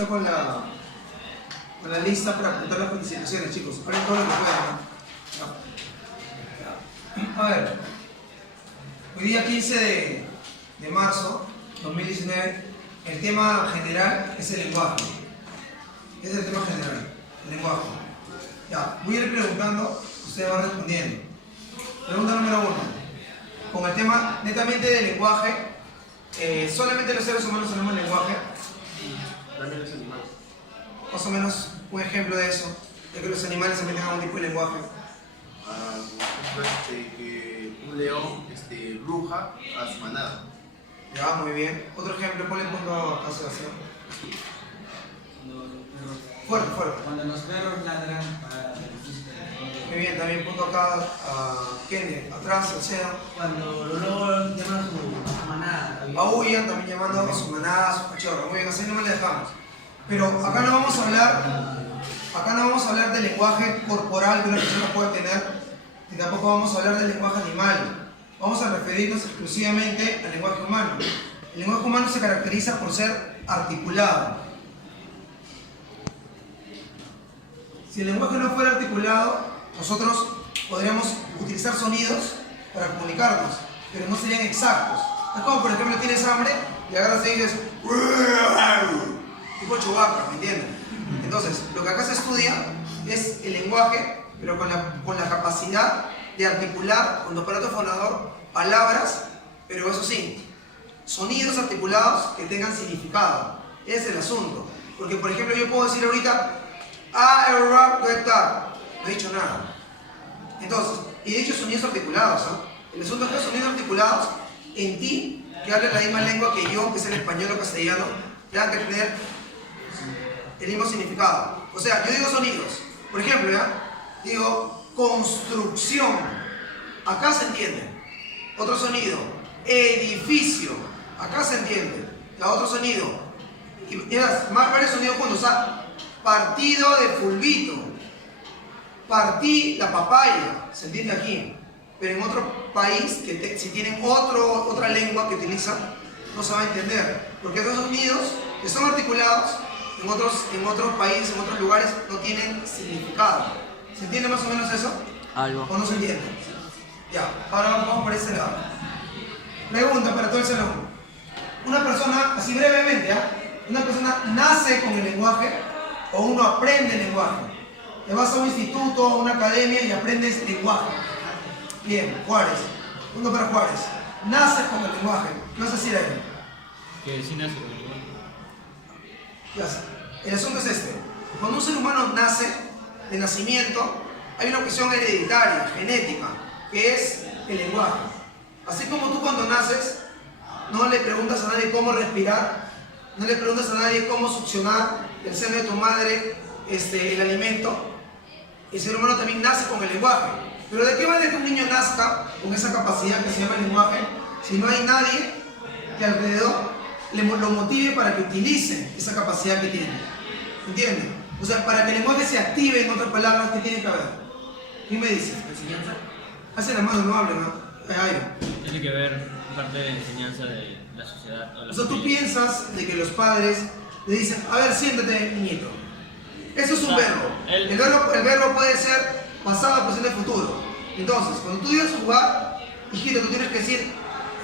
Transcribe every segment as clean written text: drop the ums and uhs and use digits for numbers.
está con la lista para apuntar las participaciones, chicos. Esperen todo lo que puedan, ¿no? A ver, hoy día 15 de marzo 2019, el tema general es el lenguaje. Es el tema general, el lenguaje. Ya, voy a ir preguntando, ustedes van respondiendo. Pregunta número 1. Con el tema netamente del lenguaje, solamente los seres humanos tenemos lenguaje. También los animales. Más o menos un ejemplo de eso, de que los animales también tengan un tipo de lenguaje. Por ejemplo, que un león ruja a su manada. Ya, muy bien. Otro ejemplo, ponle punto a Sebastián. Fuerte, fuerte. Cuando los perros ladran para el susto. Muy bien, también punto acá a Kenneth, atrás, o sea. Cuando los lobos llaman a su manada. Aullan también llamando a su manada, a su cachorro. Muy bien, así no me le dejamos. Pero acá no vamos a hablar del lenguaje corporal que una persona puede tener, y tampoco vamos a hablar del lenguaje animal. Vamos a referirnos exclusivamente al lenguaje humano. El lenguaje humano se caracteriza por ser articulado. Si el lenguaje no fuera articulado, nosotros podríamos utilizar sonidos para comunicarnos, pero no serían exactos. Es como, por ejemplo, tienes hambre y agarras y dices tipo Chewbacca, ¿me entienden? Entonces, lo que acá se estudia es el lenguaje, pero con la capacidad de articular con tu aparato fonador palabras, pero eso sí, sonidos articulados que tengan significado. Ese es el asunto. Porque, por ejemplo, yo puedo decir ahorita no he dicho nada. Entonces, y he dicho sonidos articulados, ¿no? El asunto es que los sonidos articulados en ti, que hablas la misma lengua que yo, que es el español o castellano, tengan que tener el mismo significado. O sea, yo digo sonidos. Por ejemplo, ¿ya? Digo construcción. Acá se entiende. Otro sonido. Edificio. Acá se entiende. Ya, otro sonido. Y varios sonidos juntos. O sea, partido de fulbito. Partí la papaya. Se entiende aquí. Pero en otro país, si tienen otra lengua que utilizan, no se va a entender. Porque estos sonidos que son articulados en otros países, en otros lugares, no tienen significado. ¿Se entiende más o menos eso? Algo. ¿O no se entiende? Ya, ahora vamos por ese lado. Pregunta para todo el salón. Una persona, así brevemente, ¿eh? Una persona nace con el lenguaje o uno aprende el lenguaje. Te vas a un instituto, a una academia y aprendes lenguaje. Bien, Juárez. Punto para Juárez. Naces con el lenguaje. ¿Qué vas a decir ahí? Que sí nace con el lenguaje. Ya está. El asunto es este. Cuando un ser humano nace, de nacimiento, hay una cuestión hereditaria, genética, que es el lenguaje. Así como tú cuando naces, no le preguntas a nadie cómo respirar, no le preguntas a nadie cómo succionar del seno de tu madre el alimento, el ser humano también nace con el lenguaje. Pero ¿de qué vale que un niño nazca con esa capacidad que se llama el lenguaje si no hay nadie que alrededor lo motive para que utilice esa capacidad que tiene? ¿Entiendes? O sea, para que el lenguaje se active, en otras palabras, ¿qué tiene que haber? ¿Quién me dice? Enseñanza. Hace la mano, no hablen, ¿no? Tiene que ver parte de la enseñanza de la sociedad. O sea, tú piensas de que los padres le dicen, a ver, siéntate, niñito. Eso es un verbo. El verbo puede ser pasado, presente, futuro. Entonces, cuando tú dices jugar, hijito, tú tienes que decir,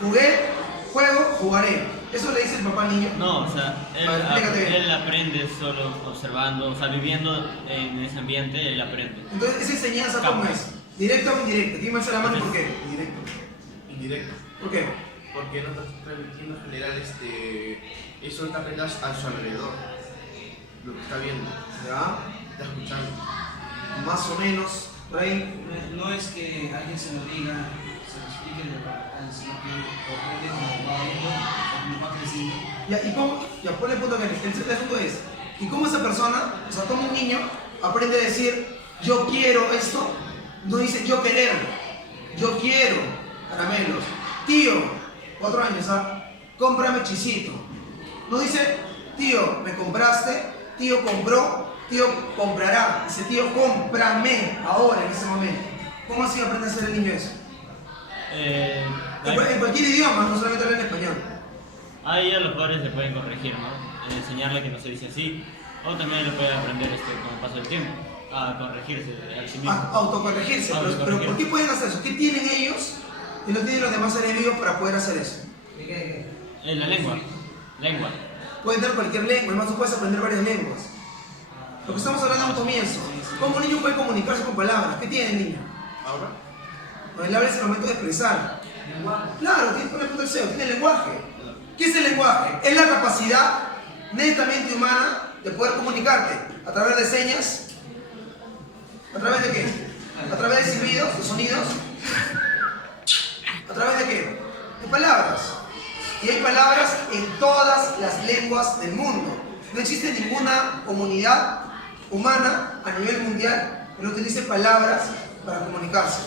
jugué, juego, jugaré. ¿Eso le dice el papá al niño? No, o sea, él aprende solo observando, o sea, viviendo en ese ambiente, él aprende. Entonces, ¿esa enseñanza cómo es? ¿Directa o indirecta? ¿Quién me hace la mano? ¿Por qué? Indirecto. Indirecto. ¿Por qué? Porque no estás transmitiendo en general eso que aprendas a su alrededor. Lo que está viendo, ¿Ya? está escuchando. Más o menos, por ahí. No es que alguien se lo diga, se lo explique de verdad, sino que aprende como va viendo, como va creciendo. Ya, ¿y cómo? Ya, ponle punto acá. El asunto es, ¿y cómo esa persona, o sea, como un niño, aprende a decir, yo quiero esto? No dice yo querer, yo quiero caramelos. Tío, 4 años, cómprame chisito. No dice, tío, me compraste, tío compró, tío comprará. Dice, tío, cómprame ahora, en ese momento. ¿Cómo así aprende a hacer el niño eso? En cualquier idioma, no solamente habla en español. Ahí ya los padres se pueden corregir, ¿no? enseñarle que no se dice así, o también lo puede aprender con el paso del tiempo, a corregirse a sí mismo. A autocorregirse. Pero ¿por qué pueden hacer eso? ¿Qué tienen ellos y no tienen los demás seres vivos para poder hacer eso? La lengua. Pueden tener cualquier lengua, además tú puedes aprender varias lenguas. Lo que estamos hablando a un comienzo. ¿Cómo un niño puede comunicarse con palabras? ¿Qué tiene el niño? Ahora, El habla es el momento de expresar. Claro, tiene que poner deseo, tiene lenguaje. ¿Qué es el lenguaje? Es la capacidad netamente humana de poder comunicarte a través de señas. ¿A través de qué? A través de silbidos, de sonidos. ¿A través de qué? De palabras. Y hay palabras en todas las lenguas del mundo. No existe ninguna comunidad humana a nivel mundial que no utilice palabras para comunicarse.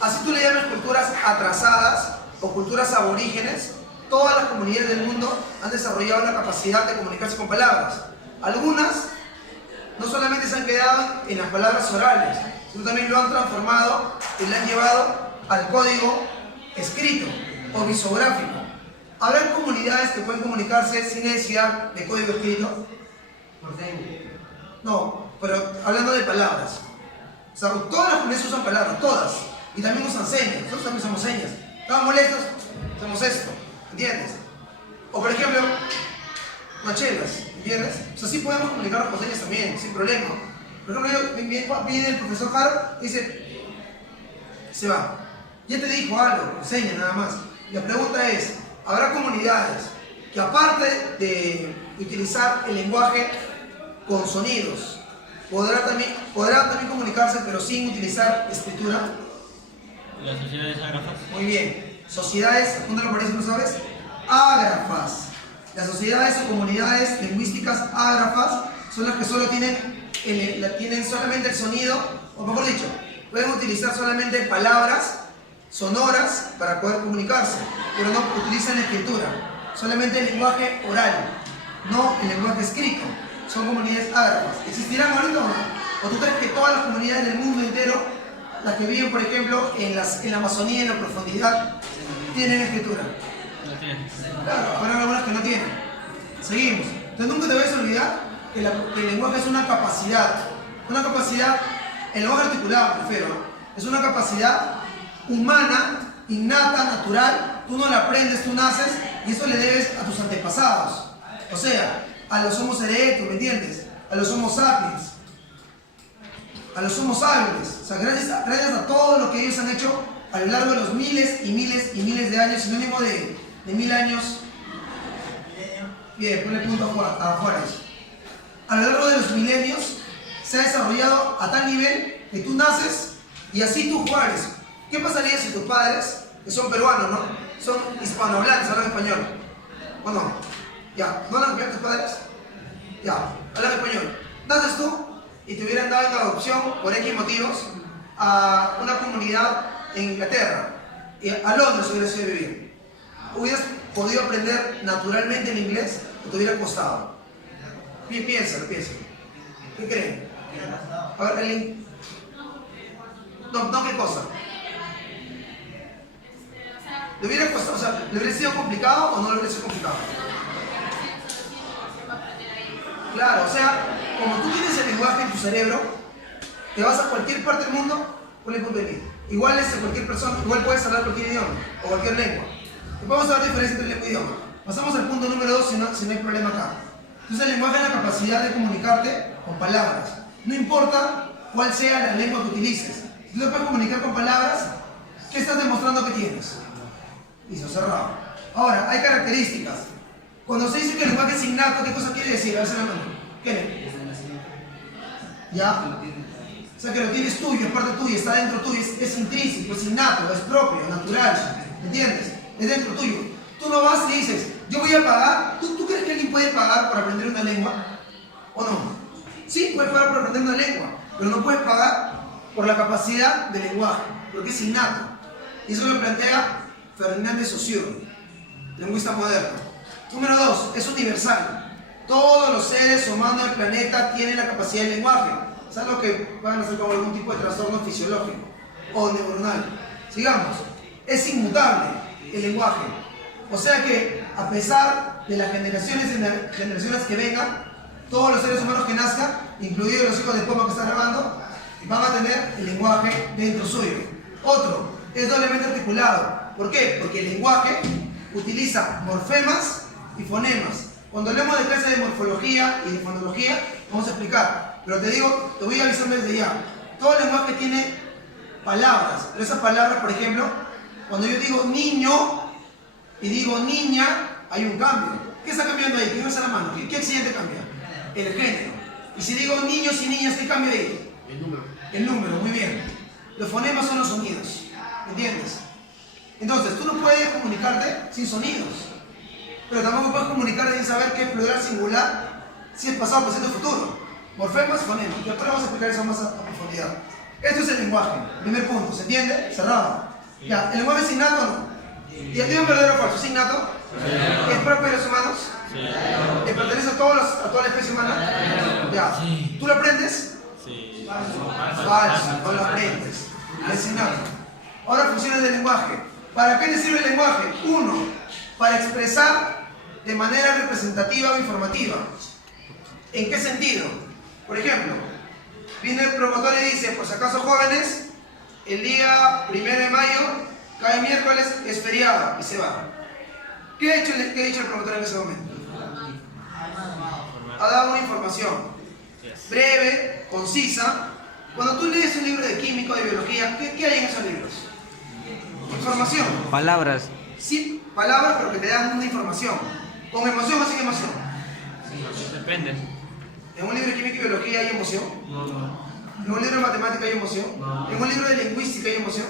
Así tú le llamas culturas atrasadas o culturas aborígenes, todas las comunidades del mundo han desarrollado la capacidad de comunicarse con palabras. Algunas no solamente se han quedado en las palabras orales, sino también lo han transformado y lo han llevado al código escrito o visográfico. ¿Habrá comunidades que pueden comunicarse sin necesidad de código escrito? No, pero hablando de palabras. O sea, todas las comunidades usan palabras, todas. Y también usan señas, nosotros también usamos señas. Estamos molestos, hacemos esto, ¿entiendes? O por ejemplo, machelas, ¿entiendes? O sea, sí podemos comunicarnos con señas también, sin problema. Por ejemplo, viene el profesor Jaro y dice, se va. Ya te dijo algo, señas nada más. La pregunta es, ¿habrá comunidades que aparte de utilizar el lenguaje con sonidos, podrán también comunicarse pero sin utilizar escritura? Las sociedades ágrafas. Muy bien. Sociedades, apúntalo por eso, ¿no sabes? Ágrafas. Las sociedades o comunidades lingüísticas ágrafas son las que solo tienen solamente el sonido, o mejor dicho, pueden utilizar solamente palabras sonoras para poder comunicarse, pero no utilizan la escritura, solamente el lenguaje oral, no el lenguaje escrito. Son comunidades ágrafas. ¿Existirán ahorita o no? ¿O tú crees que todas las comunidades del mundo entero, las que viven, por ejemplo, en la Amazonía, en la profundidad, tienen escritura? No tienen. Claro, habrá algunas que no tienen. Seguimos. Entonces nunca te vayas a olvidar que el lenguaje es una capacidad, el lenguaje articulado, prefiero, es una capacidad humana, innata, natural. Tú no la aprendes, tú naces, y eso le debes a tus antepasados. O sea, a los Homo erectus, ¿me entiendes? A los Homo sapiens, a los Homo sapiens. O sea, gracias a todo lo que ellos han hecho a lo largo de los miles y miles y miles de años, sinónimo de 1000 años. Bien, ponle punto a Juárez. A lo largo de los milenios se ha desarrollado a tal nivel que tú naces y así tú, Juárez. ¿Qué pasaría si tus padres, que son peruanos, ¿no? Son hispanohablantes, hablan español? ¿O no? Ya, ¿no hablan español tus padres? Ya, hablan español. Naces tú y te hubieran dado en adopción, por X motivos, a una comunidad en Inglaterra. Y a Londres hubieras ido a vivir. ¿Hubieras podido aprender naturalmente el inglés o te hubiera costado? Piénsalo. ¿Qué creen? A ver, el link. No, ¿qué cosa? ¿Le hubiera costado? O sea, ¿le hubiera sido complicado o no le hubiera sido complicado? Claro, o sea, como tú tienes el lenguaje en tu cerebro, te vas a cualquier parte del mundo, ponle punto de vista. Igual es cualquier persona, igual puedes hablar cualquier idioma o cualquier lengua. Y podemos saber la diferencia entre lengua y idioma. Pasamos al punto número 2 si no hay problema acá. Entonces el lenguaje es la capacidad de comunicarte con palabras. No importa cuál sea la lengua que utilices. Si tú te puedes comunicar con palabras, ¿qué estás demostrando que tienes? Listo, cerrado. Ahora, hay características. Cuando se dice que el lenguaje es innato, ¿qué cosa quiere decir? A ver, se la mano. ¿Qué? ¿Ya? O sea, que lo tienes tuyo, es parte tuya, está dentro tuyo, es intrínseco, es innato, es propio, natural. ¿Entiendes? Es dentro tuyo. Tú no vas y dices, yo voy a pagar. ¿Tú crees que alguien puede pagar por aprender una lengua? ¿O no? Sí, puedes pagar por aprender una lengua, pero no puedes pagar por la capacidad del lenguaje, porque es innato. Y eso lo plantea Fernández Saussure, lingüista moderno. Número 2, es universal. Todos los seres humanos del planeta tienen la capacidad del lenguaje. Es algo que van a hacer como algún tipo de trastorno fisiológico o neuronal. Sigamos. Es inmutable el lenguaje. O sea que, a pesar de las generaciones que vengan, todos los seres humanos que nazcan, incluidos los hijos de Poma que están grabando, van a tener el lenguaje dentro suyo. Otro, es doblemente articulado. ¿Por qué? Porque el lenguaje utiliza morfemas y fonemas. Cuando hablemos de clases de morfología y de fonología, vamos a explicar. Pero te voy avisando desde ya. Todo el lenguaje tiene palabras. Pero esas palabras, por ejemplo, cuando yo digo niño y digo niña, hay un cambio. ¿Qué está cambiando ahí? ¿Quién me hace la mano? ¿Qué accidente cambia? El género. Y si digo niños y niñas, ¿qué cambia ahí? El número. El número, muy bien. Los fonemas son los sonidos. ¿Entiendes? Entonces, tú no puedes comunicarte sin sonidos. Pero tampoco puedes comunicarte sin saber qué es plural, singular, si es pasado, presente o futuro. Morfemas, fonemas. Y después vamos a explicar eso más a profundidad. Esto es el lenguaje. Primer punto. ¿Se entiende? Cerrado. Ya. ¿El lenguaje es innato o no? ¿Y el un verdadero o falso? ¿Es innato? ¿Es propio de los humanos? ¿Le pertenece a toda la especie humana? Ya. ¿Tú lo aprendes? Sí. Falso, no lo aprendes. Es innato. Ahora, funciones del lenguaje. ¿Para qué te sirve el lenguaje? Uno, para expresar de manera representativa o informativa. ¿En qué sentido? Por ejemplo, viene el promotor y dice, por si acaso jóvenes, el día 1 de mayo, cada miércoles es feriado y se va. ¿Qué ha hecho el promotor en ese momento? Ha dado una información breve, concisa. Cuando tú lees un libro de química o de biología, ¿qué hay en esos libros? Información. Palabras. Sí, palabras, pero que te dan una información. ¿Con emoción o sin emoción? Depende. ¿En un libro de química y biología hay emoción? ¿En un libro de matemática hay emoción? ¿En un libro de lingüística hay emoción?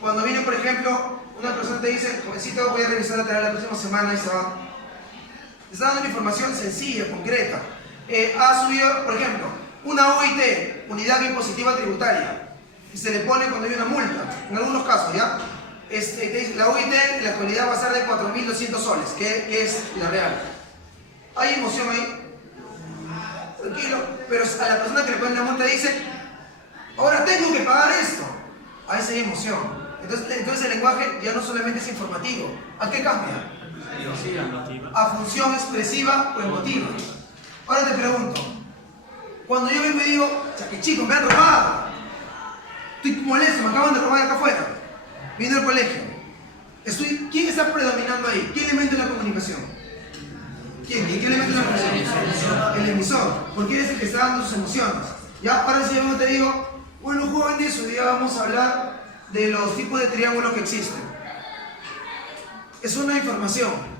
Cuando viene, por ejemplo, una persona te dice, jovencito, voy a revisar la tarea la próxima semana y se va. Te está dando una información sencilla, concreta. Ha subido, por ejemplo, una UIT, unidad impositiva tributaria, y se le pone cuando hay una multa, en algunos casos, ¿ya? Te dice, la UIT en la actualidad va a ser de 4.200 soles, que es la real. ¿Hay emoción ahí? Tranquilo, pero a la persona que le pone la multa dice, ahora tengo que pagar esto. A esa hay emoción. Entonces el lenguaje ya no solamente es informativo. ¿A qué cambia? A función expresiva o emotiva. Ahora te pregunto, cuando yo vengo y digo, que chicos, me han robado, estoy molesto, me acaban de robar acá afuera, viendo el colegio, ¿quién está predominando ahí? ¿Qué elemento de la comunicación? ¿Quién? ¿Qué elemento de la comunicación? El emisor, porque él es el que está dando sus emociones. Ya, ahora si yo te digo, bueno, jóvenes, hoy día vamos a hablar de los tipos de triángulos que existen. Es una información.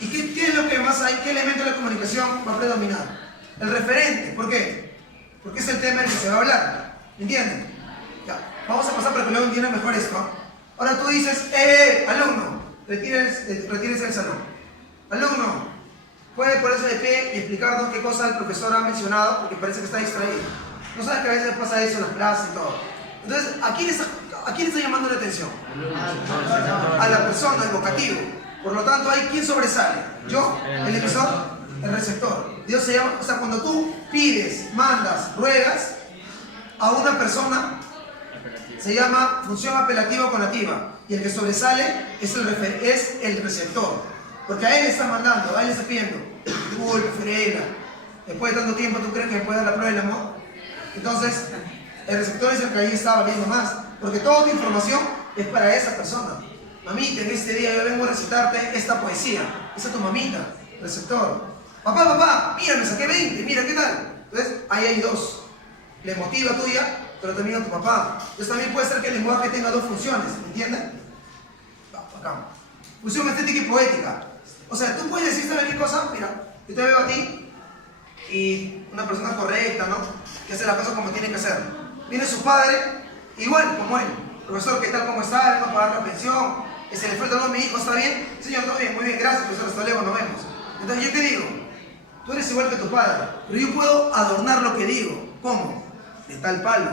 ¿Y qué es lo que más hay? ¿Qué elemento de la comunicación va a predominar? El referente. ¿Por qué? Porque es el tema del que se va a hablar. ¿Entienden? Ya. Vamos a pasar para que luego entiendan mejor esto. Ahora tú dices, alumno, retírese del salón. Alumno, puede ponerse de pie y explicarnos qué cosa el profesor ha mencionado, porque parece que está distraído. No sabes que a veces pasa eso en las clases y todo. Entonces, ¿a quién está llamando la atención? A la persona, al vocativo. Por lo tanto, ¿hay quién sobresale? ¿Yo? ¿El emisor? El receptor. Dios se llama, o sea, cuando tú pides, mandas, ruegas a una persona, se llama función apelativa o conativa. Y el que sobresale es el receptor. Porque a él le está mandando, a él le está pidiendo. Disculpe, Ferela, después de tanto tiempo, ¿tú crees que me puede dar la prueba del amor? Entonces, el receptor es el que ahí está valiendo más. Porque toda tu información es para esa persona. Mamita, en este día yo vengo a recitarte esta poesía. Esa es tu mamita, receptor. Papá, mira, me saqué 20, mira, ¿qué tal? Entonces, ahí hay dos. La emotiva tuya, pero también a tu papá. Entonces también puede ser que el lenguaje tenga dos funciones, ¿me entienden? Acá. Función estética y poética. O sea, tú puedes decir, ¿sabes qué cosa? Mira, yo te veo a ti y una persona correcta, ¿no? Que hace las cosas como tiene que hacer. Viene su padre, igual como él. Profesor, ¿qué tal? ¿Cómo está? Vengo a pagar la pensión. Se le fue todo a mi hijo, ¿está bien? Señor, todo bien, muy bien, gracias, profesor, hasta luego, nos vemos. Entonces yo te digo, tú eres igual que tu padre, pero yo puedo adornar lo que digo. ¿Cómo? De tal palo,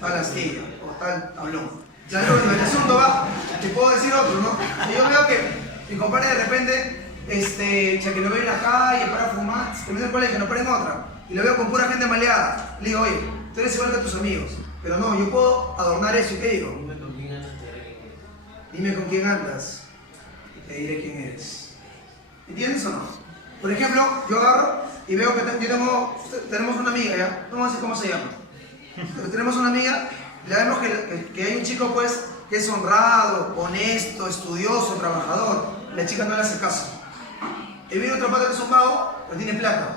tal astilla o tal tablón. Ya luego en el asunto va, te puedo decir otro, ¿no? Y yo veo que mi compadre de repente, ya que lo veo en la calle para fumar, se termina el colegio, no ponen otra. Y lo veo con pura gente maleada. Le digo, oye, tú eres igual que tus amigos. Pero no, yo puedo adornar eso. ¿Y qué digo? Dime con quién andas y te diré quién eres. ¿Entiendes o no? Por ejemplo, yo agarro y veo que tenemos una amiga, ¿ya? No vamos a decir cómo se llama. Pero tenemos una amiga, le vemos que hay un chico pues que es honrado, honesto, estudioso, trabajador. La chica no le hace caso. Y viene otro pata que es un vago, pero tiene plata.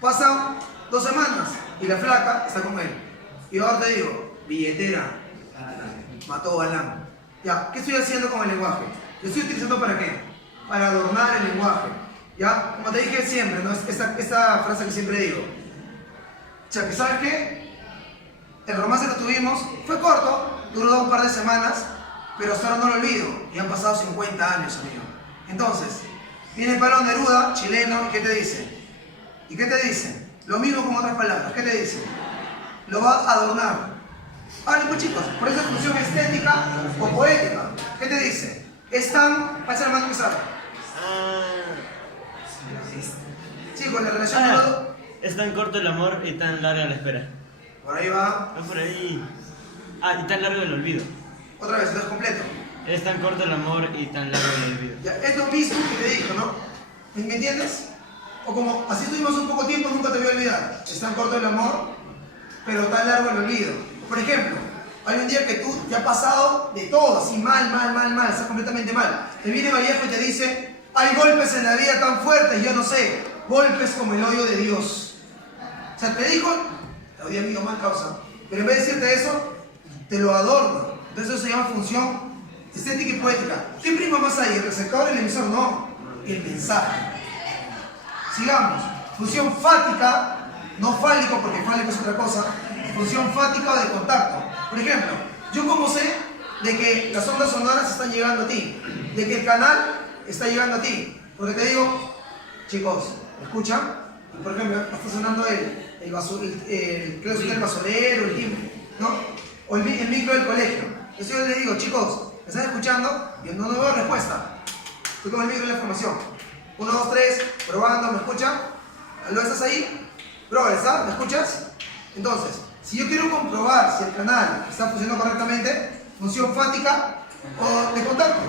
Pasan 2 semanas y la flaca está con él. Y ahora te digo, billetera, mató Balán. Ya, ¿qué estoy haciendo con el lenguaje? Lo estoy utilizando ¿para qué? Para adornar el lenguaje. ¿Ya? Como te dije siempre, ¿no? Esa frase que siempre digo. Chapi, ¿sabes qué? El romance que tuvimos fue corto, duró un par de semanas, pero hasta ahora no lo olvido. Y han pasado 50 años, amigo. Entonces, viene el Pablo Neruda, chileno, ¿y qué te dice? ¿Y qué te dice? Lo mismo con otras palabras. ¿Qué te dice? Lo va a adornar. Vale, pues chicos, por eso es función estética o poética. ¿Qué te dice? Es tan... ¿Cuál es el hermano que sabe? Chicos, la relación de los... Es tan corto el amor y tan larga la espera. Por ahí va. Va por ahí. Y tan largo el olvido. Otra vez, entonces completo. Es tan corto el amor y tan largo el olvido. Ya, es lo mismo que te dijo, ¿no? ¿Me entiendes? O como, así estuvimos un poco tiempo, nunca te voy a olvidar. Es tan corto el amor, pero tan largo el olvido. Por ejemplo, hay un día que tú te has pasado de todo, así mal, estás completamente mal. Te viene Vallejo y te dice, hay golpes en la vida tan fuertes, yo no sé, golpes como el odio de Dios. O sea, te dijo, te odia amigo mal causa, pero en vez de decirte eso, te lo adorna. Entonces eso se llama función estética y poética. ¿Qué prima más hay? ¿El receptor y el emisor? No, el mensaje. Sigamos. Función fática, no fálico porque fálico es otra cosa. Función fática o de contacto. Por ejemplo, yo como sé de que las ondas sonoras están llegando a ti, de que el canal está llegando a ti. Porque te digo, chicos, ¿escuchan? Y por ejemplo, está sonando el basurero, el timbre, ¿no? O el micro del colegio. Entonces yo les digo, chicos, ¿me están escuchando? Yo no veo respuesta. Estoy con el micro de la información. 1, 2, 3, probando, ¿me escuchan? ¿Aló, estás ahí? Bro, ¿está? ¿Me escuchas? Entonces, si yo quiero comprobar si el canal está funcionando correctamente, función fática o de contacto.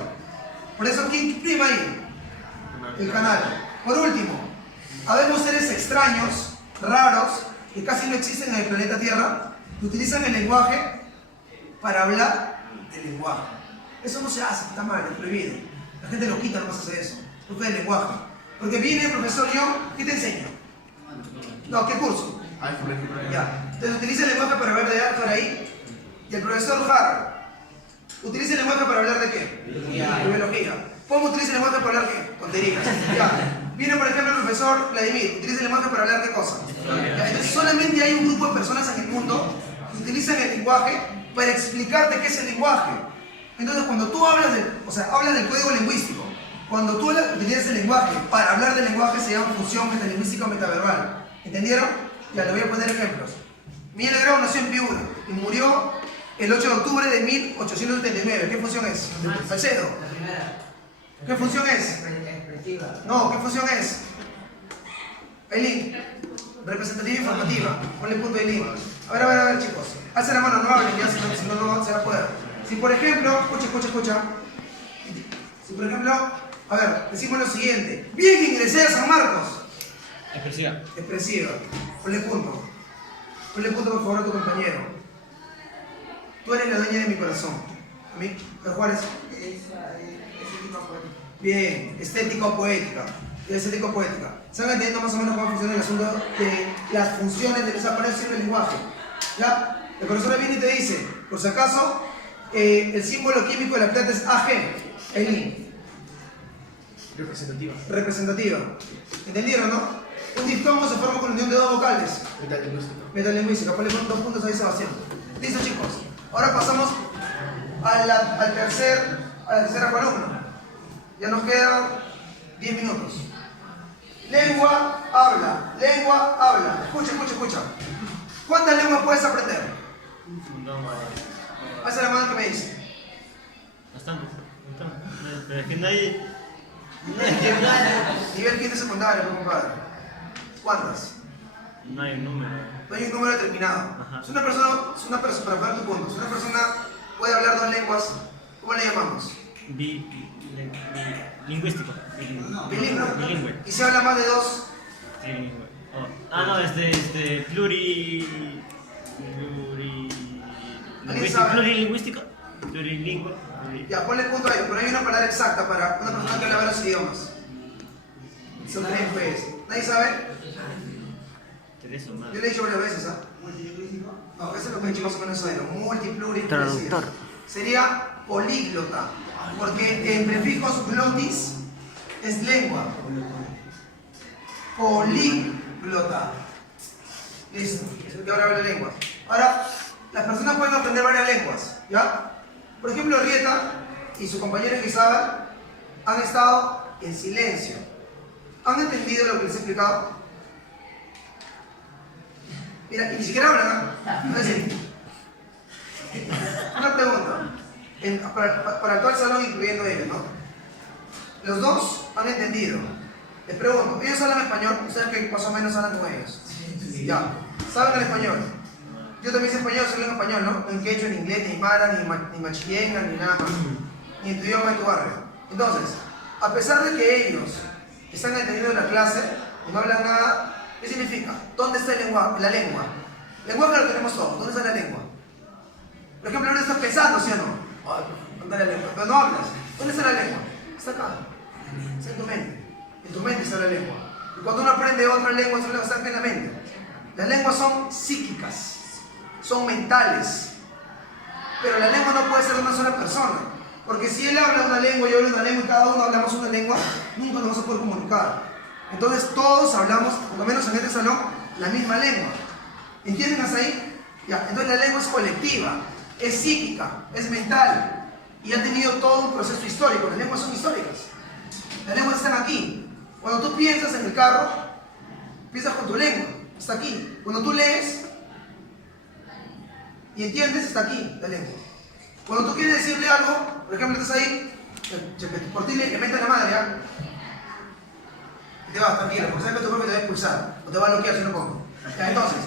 Por eso, ¿quién prima ahí? El canal. Por último, habemos seres extraños, raros, que casi no existen en el planeta Tierra, que utilizan el lenguaje para hablar del lenguaje. Eso no se hace, está mal, es prohibido. La gente lo quita, no pasa hacer eso. Porque el lenguaje. Porque viene el profesor yo, ¿qué te enseño? No, ¿qué curso? Ya. Entonces utiliza el lenguaje para hablar de arte ahí. Y el profesor Harry utiliza el lenguaje para hablar de qué? De biología. ¿Cómo utiliza el lenguaje para hablar de qué? Tonterías. Ya. Viene por ejemplo el profesor Vladimir, utiliza el lenguaje para hablar de cosas. Ya. Entonces solamente hay un grupo de personas en el mundo que utilizan el lenguaje para explicarte qué es el lenguaje. Entonces cuando tú hablas hablas del código lingüístico, cuando tú utilizas el lenguaje para hablar del lenguaje se llama función metalingüística o metaverbal. ¿Entendieron? Ya, les voy a poner ejemplos. Miguel Grau nació en Piura y murió el 8 de octubre de 1879. ¿Qué función es? Salcedo. La primera. ¿Qué función es? Expresiva. No, ¿qué función es? Eileen. Representativa e informativa. Ponle punto de Eileen. A ver, chicos. Alza la mano, no hablen ya, si no, no se va a poder. Si por ejemplo, escucha. Si por ejemplo, a ver, decimos lo siguiente. Bien, ingresé a San Marcos. Expresiva. Ponle punto. Ponle punto por favor a tu compañero. Tú eres la dueña de mi corazón. ¿A mí? ¿A Juárez? Bien, estética o poética. Estética o poética. ¿Saben entendiendo más o menos cómo funciona el asunto de las funciones de desaparecer del lenguaje? ¿Ya? El profesor viene y te dice, por si acaso, el símbolo químico de la plata es AG. Eileen. Representativa. ¿Entendieron, no? Un diftongo se forma con la unión de dos vocales. Metalingüística. Ponle 2 puntos ahí, Sebastián. Listo, chicos. Ahora pasamos a la tercera columna. Ya nos quedan 10 minutos. Lengua, habla. Escucha. ¿Cuántas lenguas puedes aprender? Hace la mano que me dice. Bastante. Pero es que no hay... Nivel 15 secundario, pues, compadre. ¿Cuántas? No hay un número. No hay un número determinado. Ajá. Es una persona, para ver tu punto, si una persona puede hablar 2 lenguas, ¿cómo le llamamos? Lingüístico. Bilingüe. Bilingüe. Y se habla más de dos. Trilingüe. No, ¿Alguien sabe? plurilingüístico. Plurilingüe. Ya, ponle punto a ello, pero hay una palabra exacta para una persona que habla varios idiomas. Son tres, pues. ¿Nadie sabe? Tres o más. Yo le he dicho varias veces, ¿ah? Multilingüístico. No, eso es lo que he dicho más o menos ahí, multiplurilinguístico. Traductor. Sería políglota, porque el prefijo glotis es lengua. Políglota. Listo, es el que ahora habla lenguas. Ahora, las personas pueden aprender varias lenguas, ¿ya? Por ejemplo, Rieta y su compañero Elizabeth han estado en silencio. ¿Han entendido lo que les he explicado? Mira, y ni siquiera hablan, ¿ah? Es decir, una pregunta, para todo el salón, incluyendo ellos, ¿no? Los dos han entendido. Les pregunto, ¿ellos hablan español? ¿Ustedes que más o menos hablan con ellos? Ya, ¿saben el español? Yo también sé español, soy en español, ¿no? En quechua, en inglés, ni aymara, ni machillenga, ni nada más. Ni en tu idioma, en tu barrio. Entonces, a pesar de que ellos están entendiendo la clase y no hablan nada, ¿qué significa? ¿Dónde está la lengua? Lenguaje lo tenemos todos, ¿dónde está la lengua? Por ejemplo, ahora estás pensando, ¿sí o no? Ay, ¿dónde está la lengua? Pero no hablas. ¿Dónde está la lengua? Está acá. Está en tu mente. En tu mente está la lengua. Y cuando uno aprende otra lengua, esa lengua está en la mente. Las lenguas son psíquicas, son mentales. Pero la lengua no puede ser de una sola persona. Porque si él habla una lengua, yo hablo una lengua y cada uno hablamos una lengua, nunca nos vamos a poder comunicar. Entonces todos hablamos, por lo menos en este salón, la misma lengua. ¿Entienden hasta ahí? Ya, entonces la lengua es colectiva, es psíquica, es mental. Y ha tenido todo un proceso histórico. Las lenguas son históricas. Las lenguas están aquí. Cuando tú piensas en el carro, piensas con tu lengua. Está aquí. Cuando tú lees y entiendes, está aquí la lengua. Cuando tú quieres decirle algo, por ejemplo, estás ahí, por ti le metes la madre, ¿ya? Y te vas, tranquila, porque sabes que tu cuerpo te va a expulsar, o te va a bloquear si no pongo. Ya, entonces,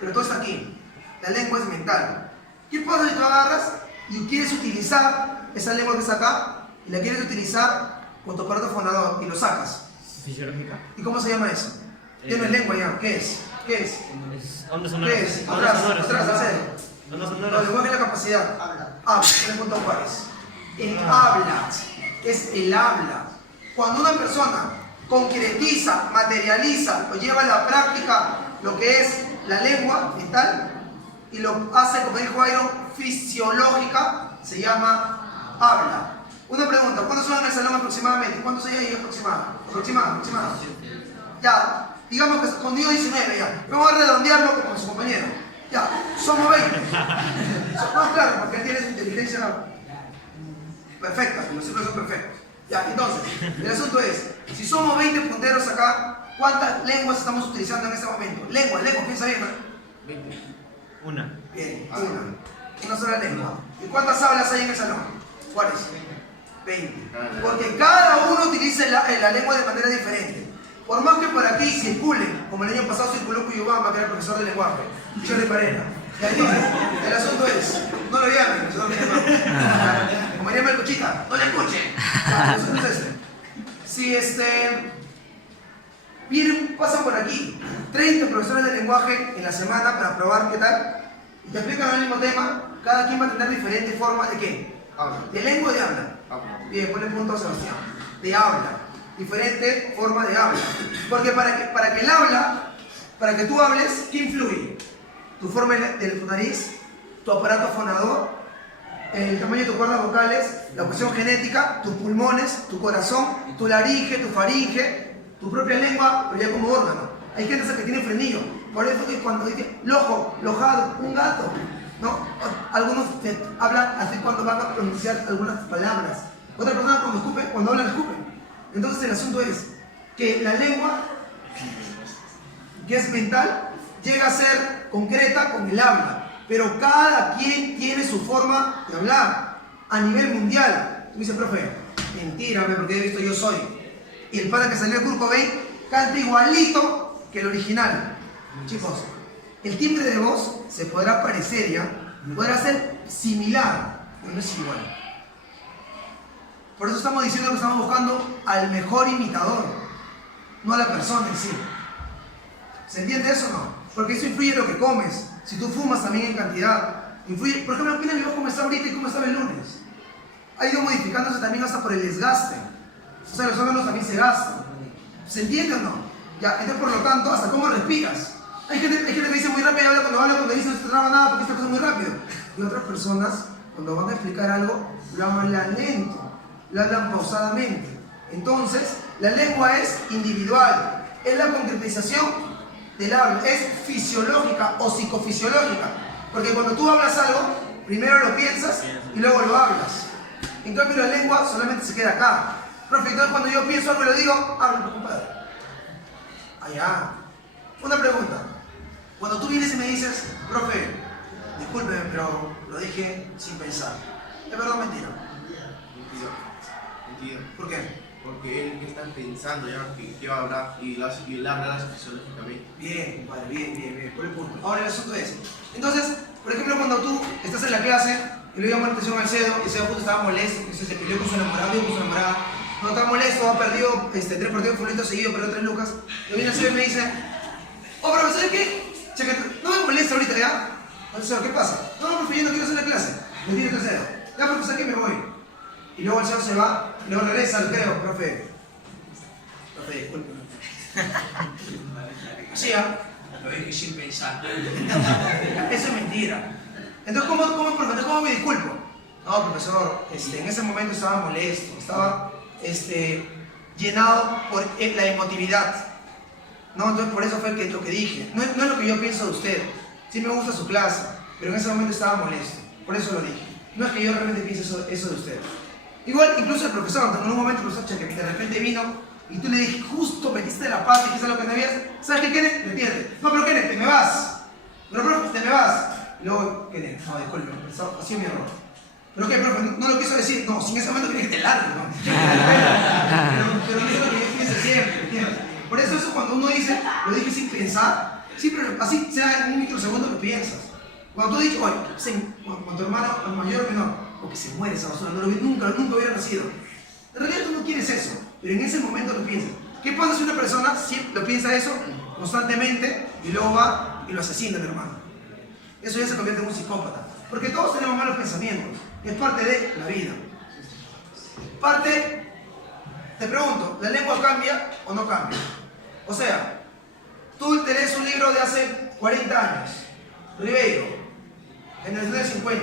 pero todo está aquí. La lengua es mental. ¿Qué pasa si tú agarras y quieres utilizar esa lengua que está acá y la quieres utilizar con tu aparato fonador y lo sacas? Fisiológica. ¿Y cómo se llama eso? Ya no es lengua ya, ¿qué es? ¿Qué es? Ondas sonoras. ¿Qué es? Ondas Atrás, sonoras. atrás, hacer. Ondas No, sonoras. el lenguaje es la capacidad. Habla, 3 Juárez. El habla, es el habla. Cuando una persona concretiza, materializa, lo lleva a la práctica, lo que es la lengua mental, y lo hace, como dijo Iron, fisiológica, se llama habla. Una pregunta, ¿cuántos son en el salón aproximadamente? ¿Cuántos hay ahí aproximadamente? Ya, digamos que conmigo 19 ya. Vamos a redondearlo con su compañero. Ya, somos 20. No, claro, porque él tiene su inteligencia perfecta, como siempre son perfectos. Ya, entonces, el asunto es, si somos 20 punteros acá, ¿cuántas lenguas estamos utilizando en este momento? Lengua, piensa bien, ¿no? 20. Una. Bien, una sola lengua. ¿Y cuántas hablas hay en el salón? ¿Cuáles? 20. Porque cada uno utiliza la lengua de manera diferente. Por más que por aquí circulen, como el año pasado circuló Cuyubamba, que era el profesor de lenguaje, Cherry Parera. Y entonces, el asunto es, no lo llamen, profesor de lenguaje. Como diría Melcochita, no le escuchen. El asunto es este. Si pasan por aquí 30 profesores de lenguaje en la semana para probar qué tal, y te explican el mismo tema, cada quien va a tener diferentes formas de qué. Habla. ¿De lengua o de habla? Habla. Bien, ponle punto a Sebastián. De habla. Diferente forma de habla. Porque para que el habla, para que tú hables, ¿qué influye? Tu forma de tu nariz, tu aparato fonador, el tamaño de tus cuerdas vocales, la cuestión genética, tus pulmones, tu corazón, tu laringe, tu faringe, tu propia lengua, pero ya como órgano. Hay gente que tiene frenillo. Por eso que cuando dice lojo, lojado, un gato, ¿no? Algunos hablan así cuando van a pronunciar algunas palabras. Otras personas cuando hablan escupen. Entonces el asunto es que la lengua, que es mental, llega a ser concreta con el habla. Pero cada quien tiene su forma de hablar a nivel mundial. Me dice, profe, mentira, porque he visto Yo Soy. Y el pana que salió de Kurt Cobain canta igualito que el original. Chicos, el timbre de voz se podrá parecer ya, podrá ser similar, pero no es igual. Por eso estamos diciendo que estamos buscando al mejor imitador, no a la persona en sí. ¿Se entiende eso o no? Porque eso influye en lo que comes. Si tú fumas también en cantidad, influye. Por ejemplo, mira mi voz cómo está ahorita y cómo estaba el lunes. Ha ido modificándose también hasta por el desgaste. O sea, los órganos también se gastan. ¿Se entiende o no? Ya, entonces por lo tanto, hasta cómo respiras. Hay gente que dice muy rápido, cuando dice no se traba nada porque esta cosa es muy rápido. Y otras personas, cuando van a explicar algo, lo hablan lento, lo hablan pausadamente. Entonces, la lengua es individual, es la concretización del habla, es fisiológica o psicofisiológica. Porque cuando tú hablas algo, primero lo piensas y luego lo hablas. En cambio, la lengua solamente se queda acá. Profe, entonces cuando yo pienso algo y lo digo, hablo, compadre. Allá. Una pregunta. Cuando tú vienes y me dices, profe, discúlpeme, pero lo dije sin pensar. ¿Es verdad o mentira? Mentira. ¿Por qué? Porque él que está pensando ya que va a hablar y él habla fisiológicamente. Bien, compadre, bien. Por el punto. Ahora el asunto es. Entonces, por ejemplo, cuando tú estás en la clase y le llamo la atención al Cedo, y el Cedo justo estaba molesto, que se peleó con su enamorado, con su enamorada. No está molesto, ha perdido 3 partidos de futbolito seguidos, perdió 3 lucas. Y viene el Cedo y me dice, oh, pero ¿sabes qué? Cheque, no me molesta ahorita, ¿ya? Entonces, ¿qué pasa? No, profe, yo no quiero hacer la clase. Me tiene el Cedo. Ya, profesor, que me voy. Y luego el Cedo se va, y luego regresa al Cedo, profe, discúlpeme. Así, ¿ah? Lo dije sin pensar. Eso es mentira. Entonces, ¿cómo me disculpo? No, profesor, en ese momento estaba molesto, estaba llenado por la emotividad. No, entonces por eso fue lo que dije. No es lo que yo pienso de usted. Sí me gusta su clase, pero en ese momento estaba molesto. Por eso lo dije. No es que yo realmente piense eso de usted. Igual, incluso el profesor, en un momento el profesor que de repente vino y tú le dijiste, justo metiste la pata y dijiste lo que no habías. ¿Sabes qué, Kenneth? ¿Me entiendes? No, pero Kenneth, te me vas. Pero profe, te me vas. Y luego, Kenneth, no, disculpe, ha sido mi error. ¿Pero qué, profe? No lo quiso decir. No, si en ese momento quería que te largue, ¿no? pero no es lo que yo pienso siempre, ¿entiendes? Por eso cuando uno dice, lo dije sin pensar, siempre así sea en un microsegundo que piensas. Cuando tú dices, oye, cuando tu hermano, el mayor o menor, o que se muere esa basura, no lo vi, nunca hubiera nacido. En realidad tú no quieres eso, pero en ese momento lo piensas. ¿Qué pasa si una persona siempre lo piensa eso constantemente y luego va y lo asesina al hermano? Eso ya se convierte en un psicópata. Porque todos tenemos malos pensamientos. Es parte de la vida. Te pregunto, ¿la lengua cambia o no cambia? O sea, tú te lees un libro de hace 40 años, Ribeiro, generación del 50,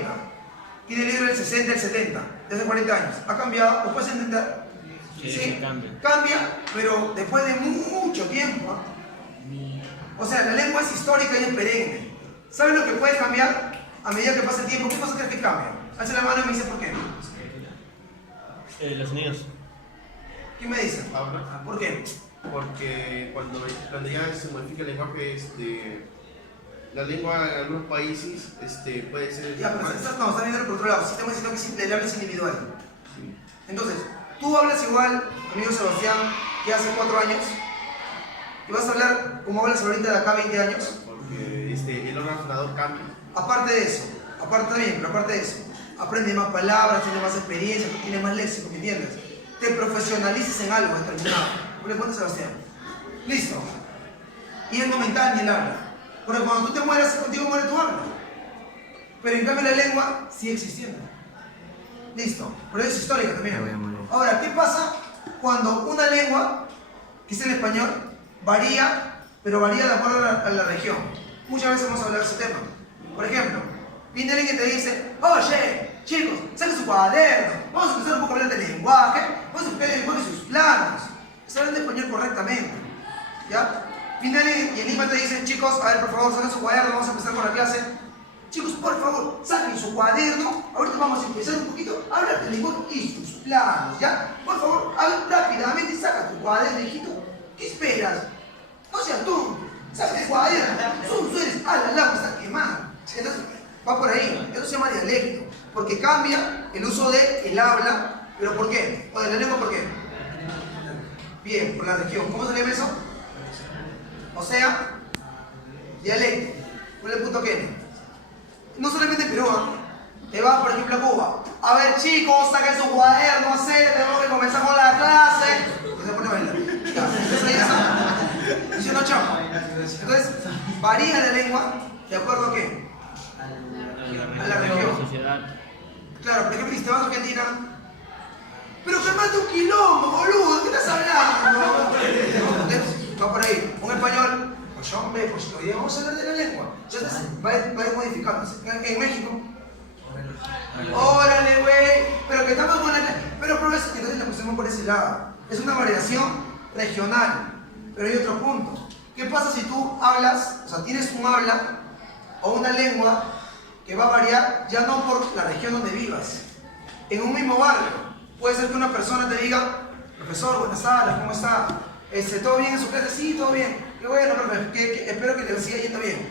tiene el libro del 60, del 70, de hace 40 años. ¿Ha cambiado? ¿Lo puedes entender? Sí, cambia, pero después de mucho tiempo. O sea, la lengua es histórica y es perenne. ¿Sabes lo que puede cambiar a medida que pasa el tiempo? ¿Qué cosa crees que cambia? Hace la mano y me dice ¿por qué? Los sonidos. ¿Quién me dice? ¿Habla? ¿Por qué? Porque cuando ya se modifica el lenguaje, la lengua en algunos países puede ser... Ya, pero está viendo por otro lado. Si estamos diciendo que el habla es individual. Sí. Entonces, tú hablas igual, amigo Sebastián, que hace 4 años, y vas a hablar como hablas ahorita de acá a 20 años. Porque el órgano fonador cambia. Aparte de eso, aprendes más palabras, tienes más experiencia, tienes más léxico, ¿me entiendes? Te profesionalices en algo determinado. ¿Por qué Sebastián? Listo. Y es momentáneo el habla. Porque cuando tú te mueras, contigo muere tu habla. Pero en cambio la lengua sigue existiendo. Listo. Pero es histórica también. Ahora, ¿qué pasa cuando una lengua, que es el español, varía, pero varía de acuerdo a la región? Muchas veces hemos hablado de ese tema. Por ejemplo, viene alguien que te dice, oye, chicos, saquen su cuaderno, vamos a empezar un poco a hablar de lenguaje, vamos a empezar a sus planos. Está hablando español correctamente. ¿Ya? Viene alguien y en Lima te dicen, chicos, a ver, por favor, saquen su cuaderno, vamos a empezar con la clase. Chicos, por favor, saquen su cuaderno. Ahorita vamos a empezar un poquito a hablar del lenguaje y sus planos, ¿ya? Por favor, habla rápidamente y saca tu cuaderno, hijito. ¿Qué esperas? No seas tonto. Saca el cuaderno. Tú eres al lado que está quemado. Entonces, va por ahí. Eso se llama dialecto. Porque cambia el uso del habla. ¿Pero por qué? ¿O de la lengua por qué? Bien, por la región. ¿Cómo se llama eso? O sea, dialecto. ¿Cuál es el punto que? No solamente en Perú, te vas, por ejemplo, a Cuba. A ver, chicos, saquen su cuaderno, tenemos que comenzar con la clase. Y se pone a bailar. Ya, entonces ahí está. ¿Sí o no, chamo? Entonces, varía la lengua de acuerdo a qué? A la región. Sociedad. Claro, por ejemplo, si te vas a Argentina, pero que mate un quilombo, boludo, ¿qué estás hablando? Va por ahí, un español, pues hombre, pues hoy día vamos a hablar de la lengua. Entonces va a ir modificándose. En México, órale, güey, pero que estamos con la... Pero profesor, entonces la pusimos por ese lado. Es una variación regional, pero hay otro punto. ¿Qué pasa si tú hablas, o sea, tienes un habla o una lengua que va a variar ya no por la región donde vivas? En un mismo barrio, puede ser que una persona te diga, profesor, buenas tardes, ¿cómo está? ¿Todo bien en su clase? Sí, todo bien. Qué bueno, profe, espero que le siga yendo bien.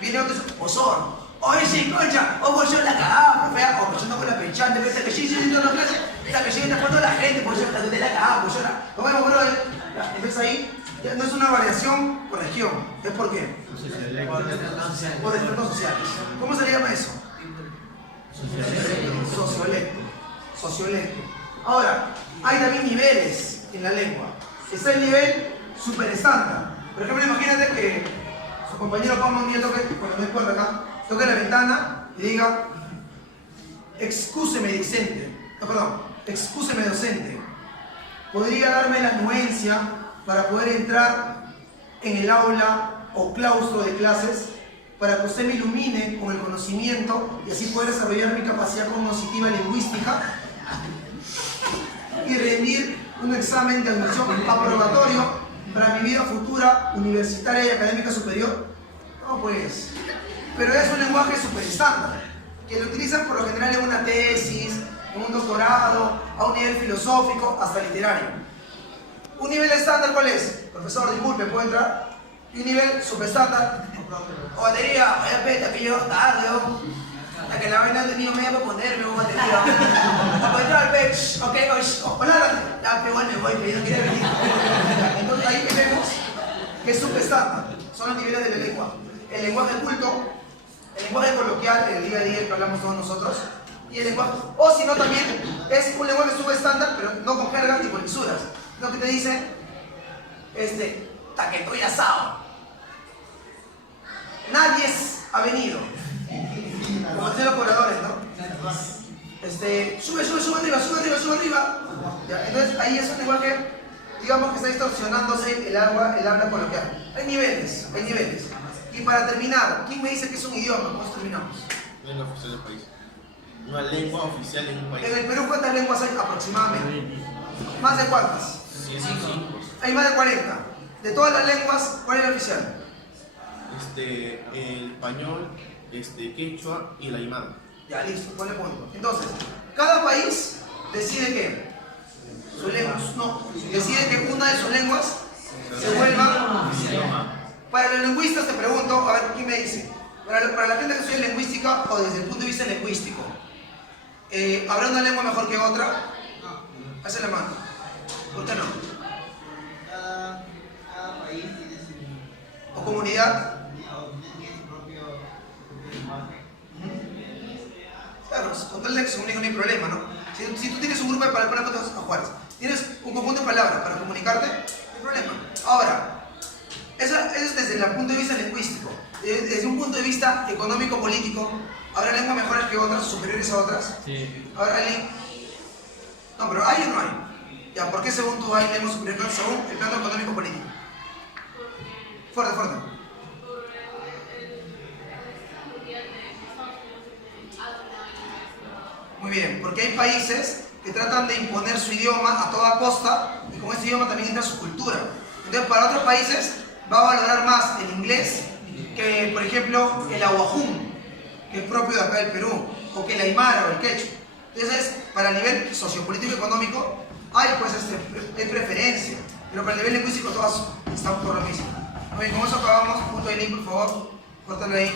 Viene otro y dice, pozón. Oye, sí, concha, o pues yo la cagaba, profe, o pues yo no con la pinchante, pero hasta que llegue en todas las clases, hasta que llegue en toda la gente, pues yo la cagaba, pues yo la... Nos vemos, bro. Entonces ahí, ya no es una variación por región, ¿es por qué? Por estratos sociales. ¿Cómo se le llama eso? Sociolecto. Ahora, hay también niveles en la lengua. Está el nivel super estándar. Por ejemplo, imagínate que su compañero Pablo un día toque, cuando no importa acá, toque la ventana y diga, excúseme docente. ¿Podría darme la anuencia para poder entrar en el aula o claustro de clases para que usted me ilumine con el conocimiento y así poder desarrollar mi capacidad cognitiva lingüística y rendir un examen de admisión aprobatorio para mi vida futura universitaria y académica superior? No, pues. Pero es un lenguaje súper estándar, que lo utilizan por lo general en una tesis, en un doctorado, a un nivel filosófico, hasta literario. ¿Un nivel estándar cuál es? Profesor, disculpe, ¿puedo entrar? Y un nivel subestándar. O batería, vaya peta, que llego tarde, hasta que la vaina del niño me va a ponerme, batería. ¿Puedo entrar, pech? Ok, hola, ya, pero bueno, me voy, que yo no quiero venir. Entonces ahí que vemos que es subestándar. Son los niveles de la lengua. El lenguaje culto, el lenguaje coloquial, el día a día que hablamos todos nosotros, y el lenguaje, o si no también, es un lenguaje subestándar, pero no con jergas ni con lisuras. Lo que te dice, ta que estoy asado. Nadie ha venido. Como dicen los pobladores, ¿no? Sube arriba. Ya, entonces ahí es un lenguaje, digamos que está distorsionándose el habla coloquial. Hay niveles. Y para terminar, ¿quién me dice que es un idioma? ¿Cómo terminamos? Lengua oficial del país. Una lengua oficial en un país. En el Perú, ¿cuántas lenguas hay aproximadamente? ¿Más de cuántas? 105. Hay más de 40. De todas las lenguas, ¿cuál es la oficial? El español, quechua y la aymara. Ya, listo, ponle punto. Entonces, cada país decide que su lengua, decide que una de sus lenguas se vuelva Idioma. Para los lingüistas te pregunto, a ver, ¿quién me dice? Para la gente que estudia lingüística o desde el punto de vista lingüístico, ¿habrá una lengua mejor que otra? No. Hace la mano. ¿Por qué no? Cada país tiene su... ¿O comunidad? Tiene su propio lenguaje. Claro, con tal de que se comunique no hay problema, ¿no? Si tú tienes un grupo de palabras, ¿cuántas vas a jugar? Tienes un conjunto de palabras para comunicarte, no hay problema. Ahora, eso es desde el punto de vista lingüístico. Desde un punto de vista económico-político, ¿habrá lenguas mejores que otras, superiores a otras? Sí. ¿Habrá No, pero ¿hay o no hay? Ya, ¿por qué según tú hay lenguas superiores según el plano económico-político? Fuerte. Muy bien, porque hay países que tratan de imponer su idioma a toda costa y con ese idioma también entra su cultura. Entonces, para otros países va a valorar más el inglés que, por ejemplo, el aguajún, que es propio de acá del Perú, o que el aymara o el quechua. Entonces, para el nivel sociopolítico y económico, hay pues hay preferencia, pero para el nivel lingüístico todas están por lo mismo. Muy bien, con eso acabamos. Punto de link, por favor. Córtale ahí.